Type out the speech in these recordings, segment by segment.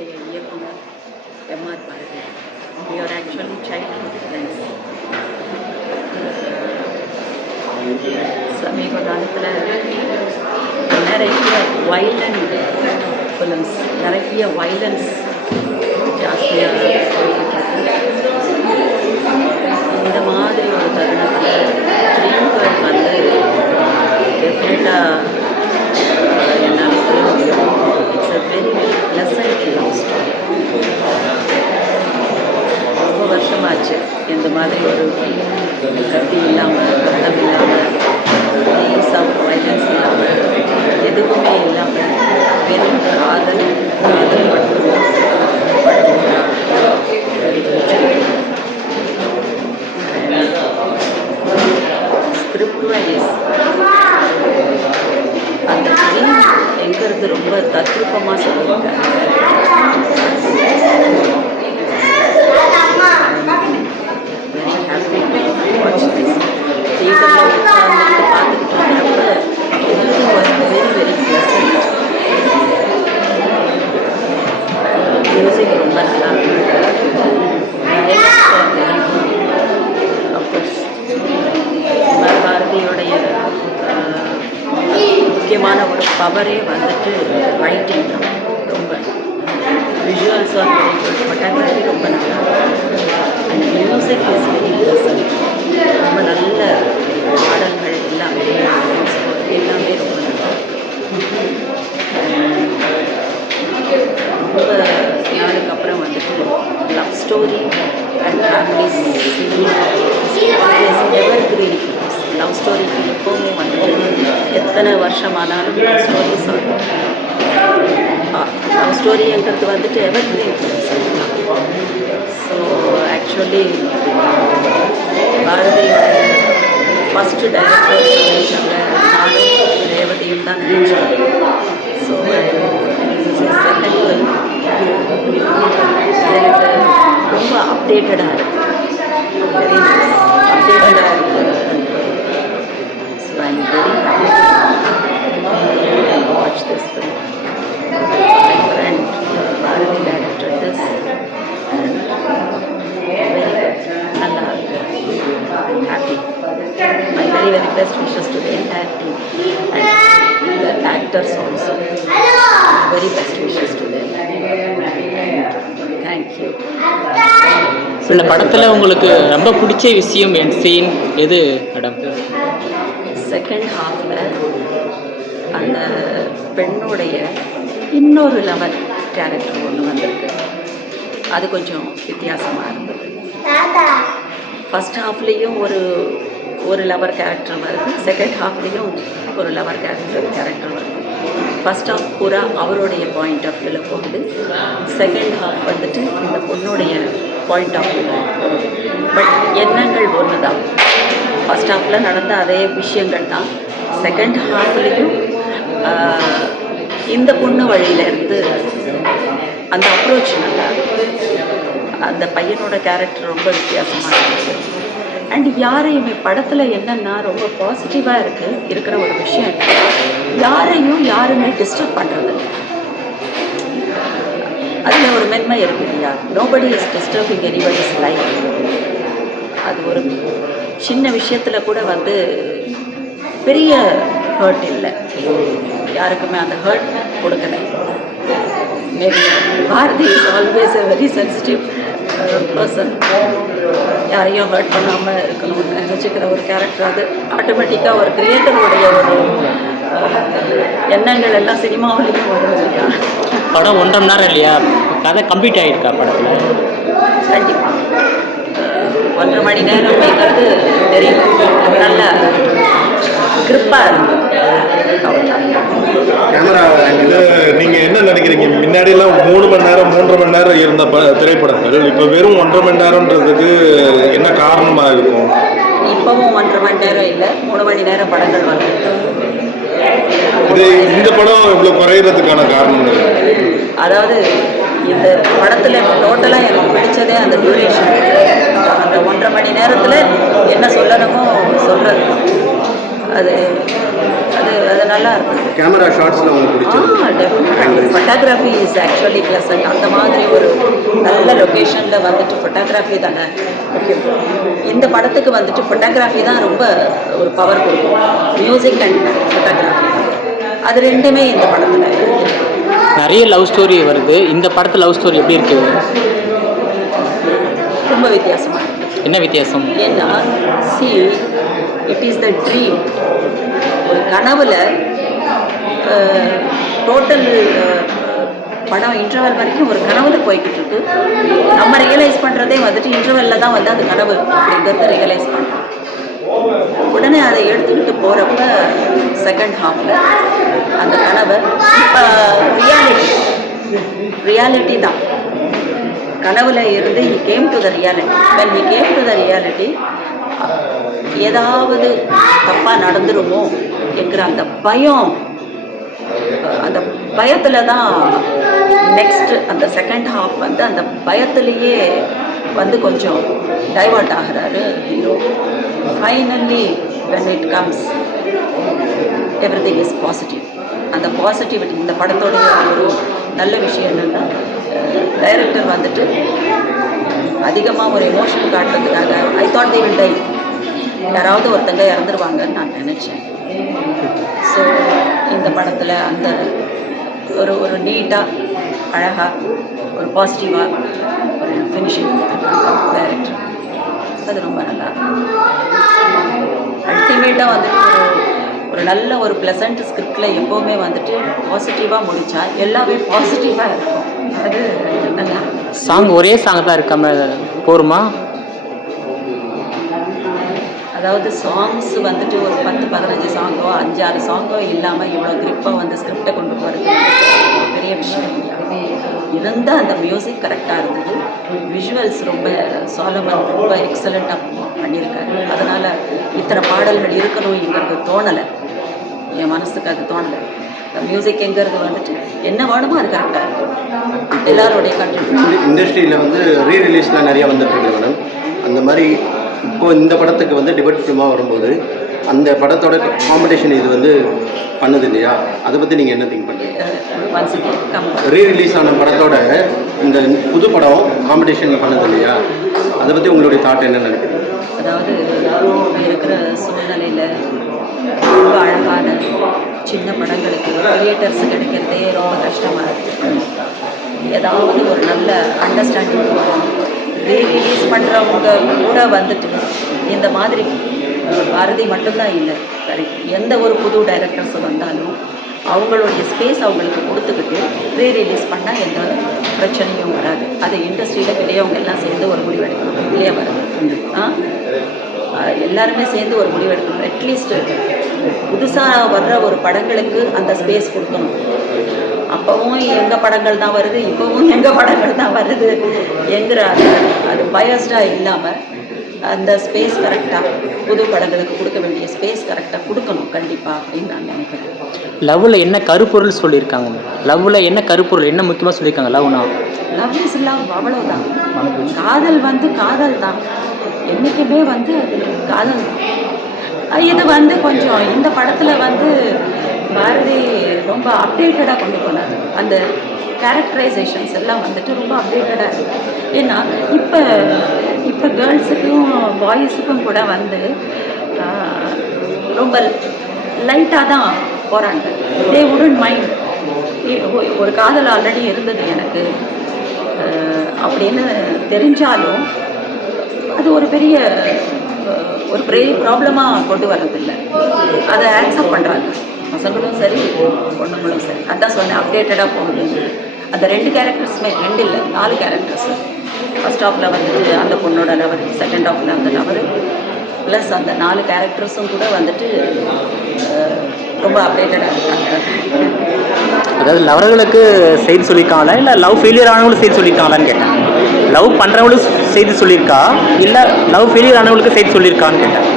படத்தினுடைய இயக்குனர் MR Bharathi. We are actually childhood friends. சமீப காலத்தில் நிறைய வைலண்ட் ஃபிலிம்ஸ், நிறைய வைலன்ஸ் ஜாஸ்தியாக போயிட்டுருக்கு. இந்த மாதிரி ஒரு தருணத்தில் ட்ரீம் கேர்ள் வந்து டெஃபினட்டாக என்னால் சொல்ல முடியும். It's a very pleasant love story. ரொம்ப வருஷமாச்சு இந்த மாதிரி ஒரு கத்தி இல்லாமல், ரத்தம் இல்லாமல், ரீல்ஸ் ஆஃப் வைலன்ஸ் இல்லாமல், எதுவுமே இல்லாமல் வெறும் காதல் மட்டும். ஸ்கிரிப்ட் வைஸ் அந்த ட்ரீம் எங்கிறது ரொம்ப தத்ரூபமாக சொல்லியிருக்காங்க. Very happy to watch this. தியேட்டரில் உட்கார்ந்து பார்த்துக்கிட்டு இருக்கிறப்ப everything was very very pleasant. Music ரொம்ப நல்லா அஃப்கோர்ஸ் பாரதியோடைய முக்கியமான ஒரு பவரே வந்துட்டு ரைட்டிங் தான். ரொம்ப visuals are very good, photography ரொம்ப நல்லா and music is very pleasant. ரொம்ப நல்ல பாடல்கள் எல்லாமே எல்லாமே ரொம்ப நல்லா. ரொம்ப நாளுக்கு அப்புறம் வந்துட்டு love story and families evergreen. Love ஸ்டோரிக்கு எப்போவுமே வந்துட்டு எத்தனை வருஷமானாலும் லவ் ஸ்டோரிஸ் ஆகும். லவ் ஸ்டோரிங்கிறது வந்துட்டு எவர் கிரீன். ஸோ ஆக்சுவலி பாரதியோட ஃபஸ்ட்டு டைரக்டர் சொல்லியிருக்காங்க, நானும் ரேவதியும் தான் நினைச்சேன். ஸோ செகண்ட் எனக்கு ரொம்ப அப்டேட்டடாக இருக்குது, வெரி நைஸ் அப்டேட்டடாக இருக்குது. So I am very happy to watch this film. My friend Bharathi director this and very நல்லா இருக்குது. Happy. My very very best wishes to the entire team and the actors also. Very best wishes to them. Thank you. இந்த படத்தில் உங்களுக்கு ரொம்ப பிடிச்ச விஷயம் என் scene எது madam? Second ஹாஃபில் அந்த பெண்ணுடைய இன்னொரு லெவல் கேரக்டர் ஒன்று வந்திருக்கு. அது கொஞ்சம் வித்தியாசமாக இருந்தது. ஃபஸ்ட் ஹாஃப்லேயும் ஒரு லவர் கேரக்டர் வருது, செகண்ட் ஹாஃப்லேயும் ஒரு லவர் கேரக்டர் வருது. ஃபஸ்ட் ஹாஃப் பூரா அவருடைய பாயிண்ட் ஆஃப் வியூவில் போகுது, செகண்ட் ஹாஃப் வந்துட்டு இந்த பொண்ணுடைய பாயிண்ட் ஆஃப் வியூவில் போகுது. பட் எண்ணங்கள் ஒன்று தான். ஃபஸ்ட் ஹாஃபில் நடந்த அதே விஷயங்கள் தான் செகண்ட் ஹாஃப்லேயும். இந்த பொண்ணு வழியிலேருந்து அந்த அப்ரோச் நல்லா, அந்த பையனோட கேரக்டர் ரொம்ப வித்தியாசமாக இருக்குது. அண்ட் யாரையுமே படத்தில் என்னென்னா ரொம்ப பாசிட்டிவாக இருக்கிற ஒரு விஷயம், யாருமே டிஸ்டர்ப் பண்ணுறதில்ல. அதில் ஒரு மென்மை இருக்கு இல்லையா? Nobody is disturbing anybody's life. அது ஒரு சின்ன விஷயத்தில் கூட வந்து பெரிய ஹர்ட் இல்லை, யாருக்குமே அந்த ஹர்ட் கொடுக்கல. Maybe Bharathi is always a very sensitive person. யாரையும் ஹர்ட் பண்ணாமல் இருக்கணும்னு நினச்சிக்கிற ஒரு கேரக்டர். அது ஆட்டோமேட்டிக்காக ஒரு கிரியேட்டருடைய ஒரு எண்ணங்கள் எல்லாம் சினிமாவிலையும் வரும் இல்லையா? படம் 1.5 மணி நேரம் இல்லையா? கதை கம்ப்ளீட் ஆகிருக்கா படத்தில்? கண்டிப்பாக 1.5 மணி நேரம்ங்கிறது தெரியும், நல்ல கிரிப்பாக இருக்கும். கேமரா நீங்கள் என்ன நினைக்கிறீங்க? முன்னாடியெல்லாம் 3 மணி நேரம் 3.5 மணி நேரம் இருந்த திரைப்படங்கள் இப்போ வெறும் 1.5 மணி நேரம்ன்றதுக்கு என்ன காரணமாக இருக்கும்? இப்போவும் 1.5 மணி நேரம் இல்லை, 3 மணி நேரம் படங்கள் வருது. இந்த படம் இவ்வளோ குறையிறதுக்கான காரணம் அதாவது இந்த படத்தில் டோட்டலாக எனக்கு பிடிச்சதே அந்த டியூரேஷன். அந்த 1.5 மணி நேரத்தில் என்ன சொல்லணுமோ சொல்கிறது. அது அது அது நல்லா இருக்கும். கேமரா ஷாட்ஸில் உங்களுக்கு பிடிச்சது? Photography is actually pleasant. அந்த மாதிரி ஒரு நல்ல லொக்கேஷனில் வந்துட்டு ஃபோட்டோகிராஃபி தானே முக்கியம். இந்த படத்துக்கு வந்துட்டு ஃபோட்டோகிராஃபி தான் ரொம்ப ஒரு பவர் கொடுக்கும். மியூசிக் அண்ட் ஃபோட்டோகிராஃபி அது ரெண்டுமே இந்த படத்தில் நிறைய லவ் ஸ்டோரி வருது. இந்த படத்தில் லவ் ஸ்டோரி எப்படி இருக்குது? ரொம்ப வித்தியாசமாக இருக்குது. என்ன வித்தியாசம்? ஏன்னா இட் இஸ் த ட்ரீம். ஒரு கனவுல டோட்டல் படம் இன்டர்வல் வரைக்கும் ஒரு கனவுல போய்கிட்டு இருக்கு. நம்ம ரியலைஸ் பண்ணுறதே வந்துட்டு இன்டர்வெல்ல தான் வந்து அந்த கனவு அப்படிங்கிறத ரியலைஸ் பண்ணுறோம். உடனே அதை எடுத்துக்கிட்டு போகிறப்ப செகண்ட் ஹாஃபில் அந்த கனவை இப்போ ரியாலிட்டி தான். கனவுல இருந்து he came to the reality. when he came to the reality ஏதாவது தப்பாக நடந்துருமோ என்கிற அந்த பயம், அந்த பயத்தில் தான் நெக்ஸ்ட் அந்த செகண்ட் ஹாஃப் வந்து அந்த பயத்திலேயே வந்து கொஞ்சம் டைவர்ட் ஆகிறாரு hero. Finally when it comes everything is positive. அந்த பாசிட்டிவிட்டி இந்த படத்தோடைய ஒரு நல்ல விஷயம் என்னென்னா, டைரக்டர் வந்துட்டு அதிகமாக ஒரு எமோஷன் காட்டுறதுக்காக I thought they will tie, யாராவது ஒருத்தங்க இறந்துருவாங்கன்னு நான் நினச்சேன். ஸோ இந்த படத்தில் அந்த ஒரு ஒரு நீட்டாக அழகாக ஒரு பாசிட்டிவாக ஒரு ஃபினிஷிங் டைரக்டர். அது ரொம்ப நல்லா அல்டிமேட்டாக வந்துட்டு ஒரு நல்ல ஒரு ப்ளசண்ட் ஸ்கிரிப்டில் எப்போவுமே வந்துட்டு பாசிட்டிவாக முடித்தா எல்லாமே பாசிட்டிவாக இருக்கும். அது நல்லா சாங் ஒரே சாங் தான் இருக்காம போருமா? அதாவது சாங்ஸ் வந்துட்டு ஒரு 10-15 சாங்கோ 5-6 சாங்கோ இல்லாமல் இவ்வளோ கிரிப்பாக வந்து ஸ்கிரிப்டை கொண்டு போகிறது பெரிய விஷயம் இருந்தால் அந்த மியூசிக் கரெக்டாக இருந்தது. விஷுவல்ஸ் ரொம்ப சாலமன் ரொம்ப எக்ஸலண்ட்டாக பண்ணியிருக்காரு. அதனால் இத்தனை பாடல்கள் இருக்கணுங்கிறது தோணலை, என் மனசுக்கு அது தோணலை. மியூசிக் எங்கிறது வந்துட்டு என்ன வேணுமோ அது கரெக்டாக இருக்கும். எல்லாரோடைய கண்ட்ரிபியூஷன். இண்டஸ்ட்ரியில் வந்து ரீரிலீஸ்லாம் நிறையா வந்துட்டுருக்கு மேடம். அந்த மாதிரி இப்போது இந்த படத்துக்கு வந்து டிபேட் ஃபிலிமாக வரும்போது அந்த படத்தோட காம்படிஷன் இது வந்து பண்ணுது இல்லையா, அதை பற்றி நீங்கள் என்ன திங்க் பண்ணுறீங்க? ரீரிலீஸ் ஆன படத்தோட இந்த புது படம் காம்படிஷன் பண்ணுது இல்லையா, அதை பற்றி உங்களுடைய தாட் என்ன நினைக்கிறீங்க? அதாவது இருக்கிற சூழ்நிலையில் ரொம்ப அழகான சின்ன படங்களுக்கு கிரியேட்டர்ஸ் கிடைக்கிறதே ரொம்ப கஷ்டமாக இருக்குது. ஏதாவது ஒரு நல்ல அண்டர்ஸ்டாண்டிங் ரீரிலீஸ் பண்ணுறவங்க கூட வந்துட்டு இந்த மாதிரி பாரதி மட்டும்தான் இல்லை, எந்த ஒரு புது டைரக்டர்ஸ் வந்தாலும் அவங்களுடைய ஸ்பேஸ் அவங்களுக்கு கொடுத்துக்கிட்டு ரீரிலீஸ் பண்ணால் எந்த பிரச்சனையும் வராது. அது இண்டஸ்ட்ரியில் பெரியவங்க எல்லாம் சேர்ந்து ஒரு முடிவெடுக்கணும் இல்லையா வராது. எல்லாருமே சேர்ந்து ஒரு முடிவெடுக்கணும். அட்லீஸ்ட் புதுசாக வர்ற ஒரு படங்களுக்கு அந்த ஸ்பேஸ் கொடுக்கணும். அப்போவும் எங்கள் படங்கள் தான் வருது, இப்போவும் எங்கள் படங்கள் தான் வருது என்கிற அது பயஸ்டாக இல்லாமல் அந்த ஸ்பேஸ் கரெக்டாக புது படங்களுக்கு கொடுக்க வேண்டிய ஸ்பேஸ் கரெக்டாக கொடுக்கணும் கண்டிப்பாக அப்படின்னு நான் நினைக்கிறேன். லவ்வில் என்ன கருப்பொருள் சொல்லியிருக்காங்க? லவ்வில் என்ன கருப்பொருள் என்ன முக்கியமாக சொல்லியிருக்காங்க? லவ் இஸ் லவ், அவ்வளோதான். காதல் வந்து காதல் தான், என்றைக்குமே வந்து அது காதல் தான். இது வந்து கொஞ்சம் இந்த படத்தில் வந்து பாரதி ரொம்ப அப்டேட்டடாக கொண்டு போனார். அந்த கேரக்டரைசேஷன்ஸ் எல்லாம் வந்துட்டு ரொம்ப அப்டேட்டடாக இருக்குது. ஏன்னா இப்போ கேர்ள்ஸுக்கும் பாய்ஸுக்கும் கூட வந்து ரொம்ப லைட்டாக தான் போகிறாங்க. தே வுடன்ட் மைண்ட். ஒரு காதல் ஆல்ரெடி இருந்தது எனக்கு அப்படின்னு தெரிஞ்சாலும் அது ஒரு பெரிய ப்ராப்ளமாக கொண்டு வர்றதில்லை. அதை ஆக்செப்ட் பண்ணுறாங்க பசங்களும் சரி பொண்ணுங்களும் சரி. அதான் சொன்னேன் அப்டேட்டடாக போகுது. அந்த 2 கேரக்டர்ஸுமே 2 இல்லை 4 கேரக்டர்ஸ். ஃபர்ஸ்ட் ஹாஃபில் வந்துட்டு அந்த பொண்ணோட லவர், செகண்ட் ஹாஃபில் அந்த லவர், ப்ளஸ் அந்த 4 கேரக்டர்ஸும் கூட வந்துட்டு ரொம்ப அப்டேட்டடாக இருக்காங்க. அதாவது லவர்களுக்கு செய்தி சொல்லியிருக்காங்களா இல்லை லவ் ஃபெயிலியர் ஆனவங்களுக்கு செய்தி சொல்லியிருக்காங்களான்னு கேட்டேன். லவ் பண்ணுறவங்களுக்கு செய்தி சொல்லியிருக்கா இல்லை லவ் ஃபெயிலியர் ஆனவங்களுக்கு செய்தி சொல்லியிருக்கான்னு கேட்டேன்.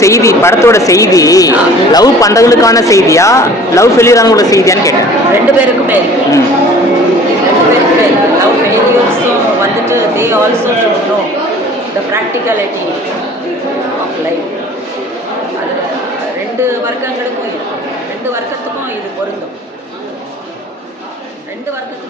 செய்தி படத்தோட செய்தி லவ் பண்ணுறவங்களுக்கான செய்தியா லவ் ஃபெயிலியர் ஆனவங்களோட செய்தியான்னு கேட்டேன். 2 பேருக்குமே லவ் ஃபெயிலியர்ஸும் வந்துட்டு they also should know the practicality of life. அது ரெண்டு வர்க்கங்களுக்கும் இருக்கும், ரெண்டு வர்க்கத்துக்கும் இது பொருந்தும், ரெண்டு வர்க்கத்துக்கும்